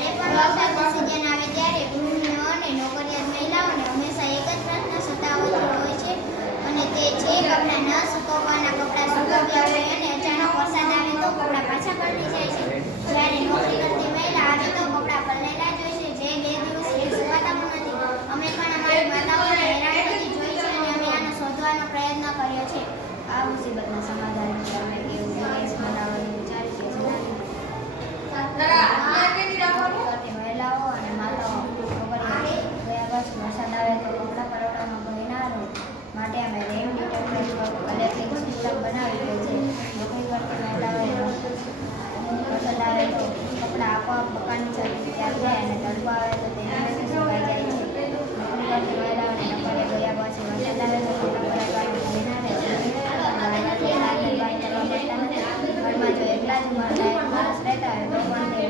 જ્યારે પણ વરસાદની સિઝન આવે ત્યારે ગૃહિણીઓ અને નોકરિયાત મહિલાઓને હંમેશા એક જ પ્રશ્ન સતાવતો હોય છે અને તે છે કપડાં ન સુકવવાના કપડાં સુકવ્યા હોય અને અચાનક વરસાદ આવે તો કપડાં પાછા પલળી જાય છે. જ્યારે નોકરી કરતી મહિલા આવે તો કપડાં પલળેલા જ હોય છે, જે 2 દિવસ એક સુકાતા પણ નથી. અમે પણ અમારી માતાઓને હેરાન થતી જોઈ છે અને અમે આને શોધવાનો પ્રયત્ન કર્યો છે. આ મુસીબતના સમાધાન માટે અમે કેવું ગેસ બનાવવાનું વિચારી છે. મહિલાઓ અને માતાઓ ગયા પછી વરસાદ આવે તો કપડાં પલળવામાં ભય ના રહે માટે અમે રેન ડિટેક્ટર કલેક્ટિંગ સિસ્ટમ બનાવી હોય છે. નોકરી કરતી મહિલાઓએ વરસાદ આવે તો કપડાં આપોઆપ મકાનની છત તૈયાર થાય અને તડકો આવે તો તે સુકાઈ જાય છે. નોકરી કરતી મહિલાઓને નોકરીએ ગયા પછી વરસાદ આવે તો કપડાં પલળવાનું ભય ના રહે. ઘરમાં જો એકલા જ માણસ રહેતા હોય તો પણ તે